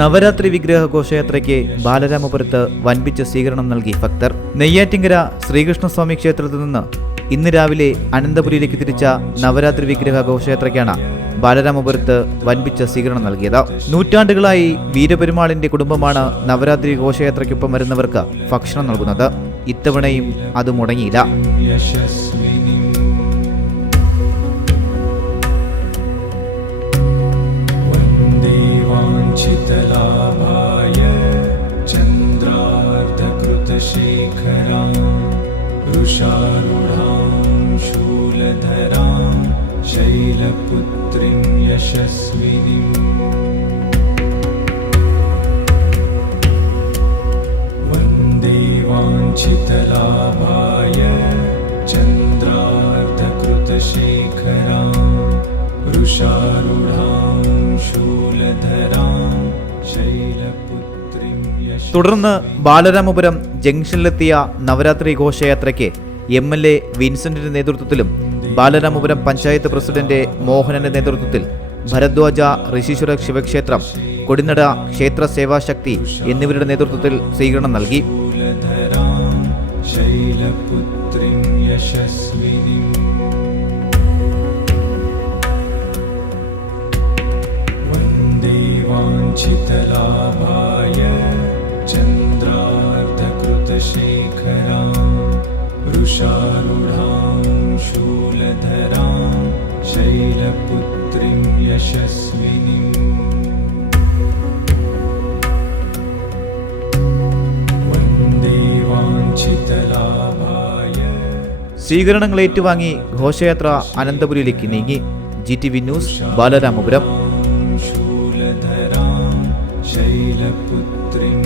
നവരാത്രി വിഗ്രഹ ഘോഷയാത്രയ്ക്ക് ബാലരാമപുരത്ത് വൻപിച്ച സ്വീകരണം നൽകി ഭക്തർ. നെയ്യാറ്റിങ്കര ശ്രീകൃഷ്ണസ്വാമി ക്ഷേത്രത്തിൽ നിന്ന് ഇന്ന് രാവിലെ അനന്തപുരിയിലേക്ക് തിരിച്ച നവരാത്രി വിഗ്രഹ ഘോഷയാത്രയ്ക്കാണ് ബാലരാമപുരത്ത് വൻപിച്ച സ്വീകരണം നൽകിയത്. നൂറ്റാണ്ടുകളായി വീരപെരുമാളിന്റെ കുടുംബമാണ് നവരാത്രി ഘോഷയാത്രയ്ക്കൊപ്പം വരുന്നവർക്ക് ഭക്ഷണം നൽകുന്നത്. ഇത്തവണയും അത് മുടങ്ങിയില്ല. चन्द्रार्धकृतशेखरां वृषारूढां शूलधरां शैलपुत्रीं यशस्विनीम् वन्दे वाञ्छितलाभाय चन्द्रार्धकृतशेखरां वृषारूढां തുടർന്ന് ബാലരാമപുരം ജംഗ്ഷനിലെത്തിയ നവരാത്രി ഘോഷയാത്രയ്ക്ക് എം എൽ എ വിൻസെന്റിന്റെ നേതൃത്വത്തിലും ബാലരാമപുരം പഞ്ചായത്ത് പ്രസിഡന്റ് മോഹനന്റെ നേതൃത്വത്തിൽ ഭരദ്വാജ ഋഷീശ്വര ശിവക്ഷേത്രം കൊടിനട ക്ഷേത്ര സേവാശക്തി എന്നിവരുടെ നേതൃത്വത്തിൽ സ്വീകരണം നൽകി शूलधरां चन्द्रार्धकृतशेखरां वृषारूढां शूलधरां शैलपुत्रीं यशस्विनीम् वन्दे वाञ्छितलाभाय സ്വീകരണങ്ങൾ ഏറ്റുവാങ്ങി ഘോഷയാത്ര അനന്തപുരിയിലേക്ക് നീങ്ങി G T V news Balaramapuram शूलधरां शैलपुत्रीं